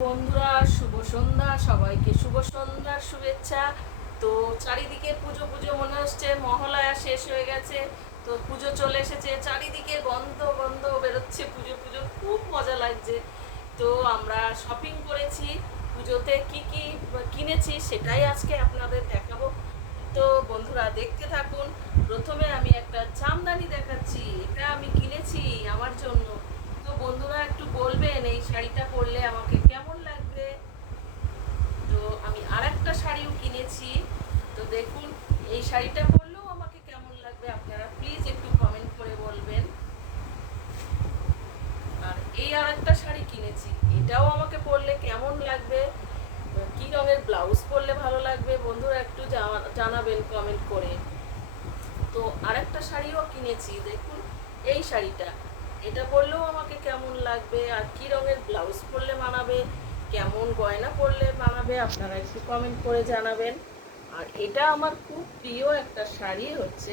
বন্ধুরা, শুভ সন্ধ্যা। সবাইকে শুভ সন্ধ্যার শুভেচ্ছা। তো চারিদিকে পুজো পুজো মনে হচ্ছে, মহালয়া শেষ হয়ে গেছে, তো পুজো চলে এসেছে, চারিদিকে গন্ধ গন্ধ বেরোচ্ছে পুজো পুজো, খুব মজা লাগছে। তো আমরা শপিং করেছি, পুজোতে কি কি কিনেছি সেটাই আজকে আপনাদের দেখাবো। তো বন্ধুরা দেখতে থাকুন। প্রথমে আমি একটা জামদানি দেখাচ্ছি, এটা আমি কিনেছি আমার জন্য। তো বন্ধুরা একটু বলবেন এই শাড়িটা পরলে আমাকে কেমন লাগবে। তো আমি আর একটা শাড়িও কিনেছি, তো দেখুন এই শাড়িটা পরলেও আমাকে কেমন লাগবে আপনারা প্লিজ একটু কমেন্ট করে বলবেন। আর এই আর একটা শাড়ি কিনেছি, এটাও আমাকে পরলে কেমন লাগবে, কি রঙের ব্লাউজ পরলে ভালো লাগবে বন্ধুরা একটু জানাবেন কমেন্ট করে। তো আরেকটা শাড়িও কিনেছি, দেখুন এই শাড়িটা, এটা পরলেও আমাকে কেমন লাগবে, আর কি রঙের ব্লাউজ পরলে মানাবে, কেমন গয়না পরলে মানাবে আপনারা একটু কমেন্ট করে জানাবেন। আর এটা আমার খুব প্রিয় একটা শাড়ি হচ্ছে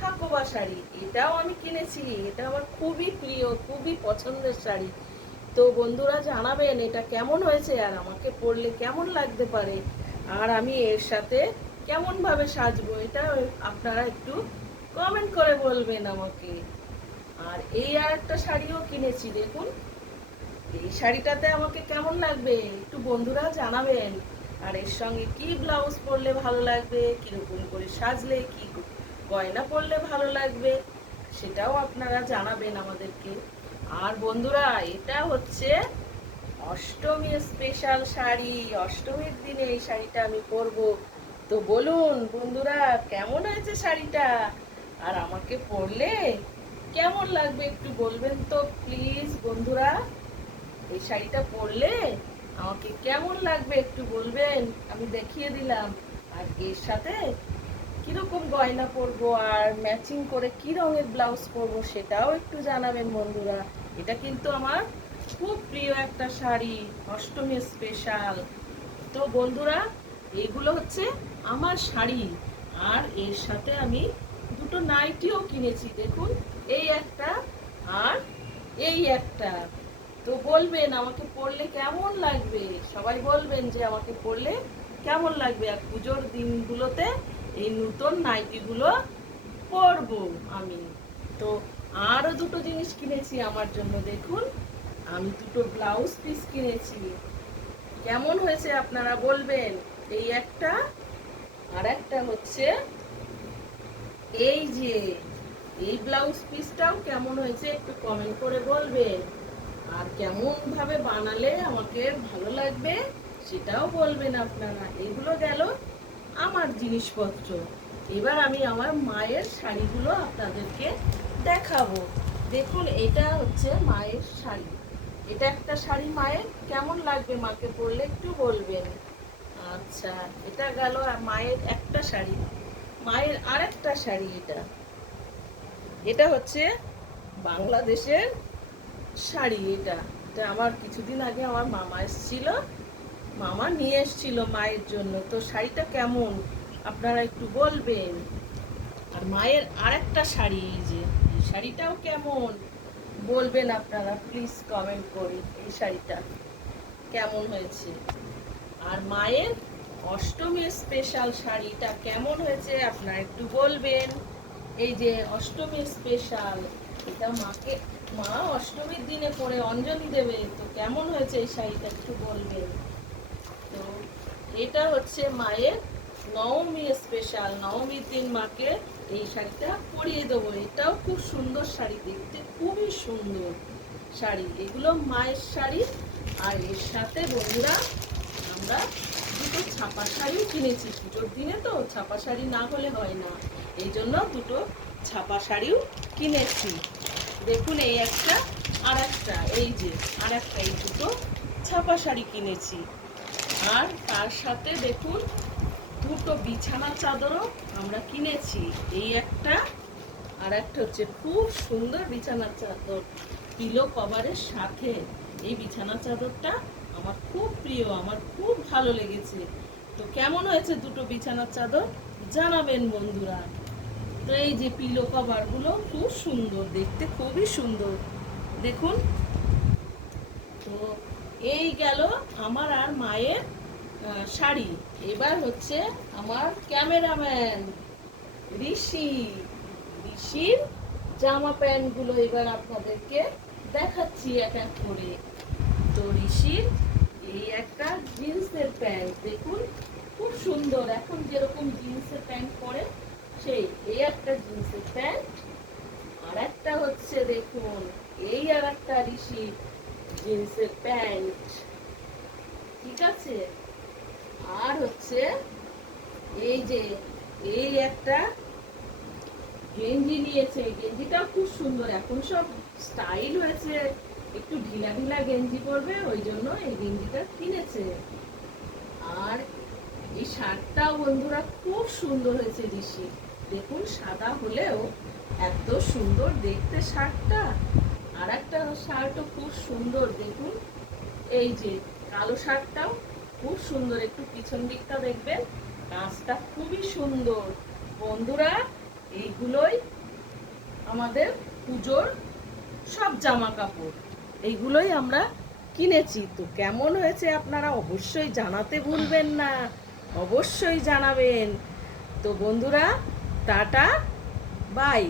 হাকোবা শাড়ি, এটাও আমি কিনেছি, এটা আমার খুবই প্রিয়, খুবই পছন্দের শাড়ি। তো বন্ধুরা জানাবেন এটা কেমন হয়েছে, আর আমাকে পরলে কেমন লাগতে পারে, আর আমি এর সাথে কেমন ভাবে সাজবো, এটা আপনারা একটু কমেন্ট করে বলবেন আমাকে। আর এই আর একটা শাড়িও কিনেছি, দেখুন এই শাড়িটাতে আমাকে কেমন লাগবে একটু বন্ধুরা জানাবেন। আর এর সঙ্গে কি ব্লাউজ পরলে ভালো লাগবে, কিরকম করে সাজলে, কি গয়না পরলে ভালো লাগবে, সেটাও আপনারা জানাবেন আমাদেরকে। আর বন্ধুরা এটা হচ্ছে অষ্টমী স্পেশাল শাড়ি, অষ্টমীর দিনে এই শাড়িটা আমি পরবো। তো বলুন বন্ধুরা কেমন হয়েছে শাড়িটা, আর আমাকে পরলে কেমন লাগবে একটু বলবেন তো প্লিজ বন্ধুরা। এই শাড়িটা পরলে আমাকে কেমন লাগবে একটু বলবেন, আমি দেখিয়ে দিলাম। আর এর সাথে কিরকম গয়না পরবো, আর ম্যাচিং করে কি রঙের ব্লাউজ পরবো সেটাও একটু জানাবেন বন্ধুরা। এটা কিন্তু আমার খুব প্রিয় একটা শাড়ি, অষ্টমী স্পেশাল। তো বন্ধুরা এগুলো হচ্ছে আমার শাড়ি, আর এর সাথে আমি দুটো নাইটিও কিনেছি, দেখুন এই একটা আর এই একটা। তো বলবেন আমাকে পরলে কেমন লাগবে, সবাই বলবেন যে আমাকে পরলে কেমন লাগবে। আর পুজোর দিনগুলোতে এই নতুন নাইটিগুলো পরবো আমি। তো আরো দুটো জিনিস কিনেছি আমার জন্য, দেখুন আমি দুটো ব্লাউজ পিস কিনেছি, কেমন হয়েছে আপনারা বলবেন। এই একটা, আর একটা হচ্ছে এই যে এই ব্লাউজ পিসটাও কেমন হয়েছে একটু কমেন্ট করে বলবেন। আর কেমন ভাবে বানালে আমাকে ভালো লাগবে সেটাও বলবেন আপনারা। এগুলো গেল আমার জিনিসপত্র। এবার আমি আমার মায়ের শাড়িগুলো আপনাদেরকে দেখাবো। দেখুন এটা হচ্ছে মায়ের শাড়ি, এটা একটা শাড়ি মায়ের, কেমন লাগবে মাকে পরলে একটু বলবেন। আচ্ছা এটা গেল মায়ের একটা শাড়ি। মায়ের আরেকটা শাড়ি, এটা এটা হচ্ছে বাংলাদেশের শাড়ি। এটা এটা আমার কিছুদিন আগে আমার মামা এসেছিল, মামা নিয়ে এসেছিল মায়ের জন্য। তো শাড়িটা কেমন আপনারা একটু বলবেন। আর মায়ের আরেকটা শাড়ি, এই যে এই শাড়িটাও কেমন বলবেন আপনারা প্লিজ কমেন্ট করে এই শাড়িটা কেমন হয়েছে। আর মায়ের অষ্টমী স্পেশাল শাড়িটা কেমন হয়েছে আপনারা একটু বলবেন। এই যে অষ্টমী স্পেশাল, এটা মাকে, মা অষ্টমীর দিনে পরে অঞ্জলি দেবে, তো কেমন হয়েছে এই শাড়িটা একটু বলবেন। তো এটা হচ্ছে মায়ের নবমী স্পেশাল, নবমীর দিন মাকে এই শাড়িটা পরিয়ে দেবো। এটাও খুব সুন্দর শাড়ি, দেখতে খুবই সুন্দর শাড়ি। এগুলো মায়ের শাড়ি। আর এর সাথে বন্ধুরা আমরা দুটো ছাপা শাড়িও কিনেছি, পুজোর দিনে তো ছাপা শাড়ি না হলে হয় না, এই জন্য দুটো ছাপা শাড়িও কিনেছি। দেখুন এই একটা আর একটা, এই যে আর একটা, এই দুটো ছাপা শাড়ি কিনেছি। আর তার সাথে দেখুন দুটো বিছানা চাদরও আমরা কিনেছি, এই একটা আর একটা হচ্ছে খুব সুন্দর বিছানার চাদর পিলো কভারের সাথে। এই বিছানা চাদরটা আমার খুব প্রিয়, আমার খুব ভালো লেগেছে। তো কেমন হয়েছে দুটো বিছানার চাদর জানাবেন বন্ধুরা। তো এই যে পিলো কভার গুলো খুব সুন্দর দেখতে, খুবই সুন্দর দেখুন। তো এই গেল আমার আর মায়ের শাড়ি। এবার হচ্ছে আমার ক্যামেরাম্যান ঋষির জামা প্যান্ট গুলো এবার আপনাদেরকে দেখাচ্ছি এক এক করে। তো ঋষির এই একটা জিন্সের প্যান্ট দেখুন, খুব সুন্দর, এখন যেরকম জিন্সের প্যান্ট পরে সেই এই একটা জিন্সের প্যান্ট। আর একটা হচ্ছে দেখুন এই আর একটা ঋষি জিন্সের প্যান্ট, ঠিক আছে। আর হচ্ছে এই যে এই একটা গেঞ্জি নিয়েছে, এই গেঞ্জিটাও খুব সুন্দর, এখন সব স্টাইল হয়েছে, একটু ঢিলা ঢিলা গেঞ্জি পরবে ওই জন্য এই গেঞ্জিটা কিনেছে। আর এই শার্টটাও বন্ধুরা খুব সুন্দর হয়েছে ঋষি, দেখুন সাদা হলেও এত সুন্দর দেখতে শার্টটা। আর একটা শার্টও খুব সুন্দর দেখুন, এই যে কালো শার্টটাও খুব সুন্দর, একটু পিছন দিকটা দেখবেন, কাজটা খুবই সুন্দর। বন্ধুরা এইগুলোই আমাদের পুজোর সব জামা কাপড়, এইগুলোই আমরা কিনেছি। তো কেমন হয়েছে আপনারা অবশ্যই জানাতে ভুলবেন না, অবশ্যই জানাবেন। তো বন্ধুরা টাটা বাই।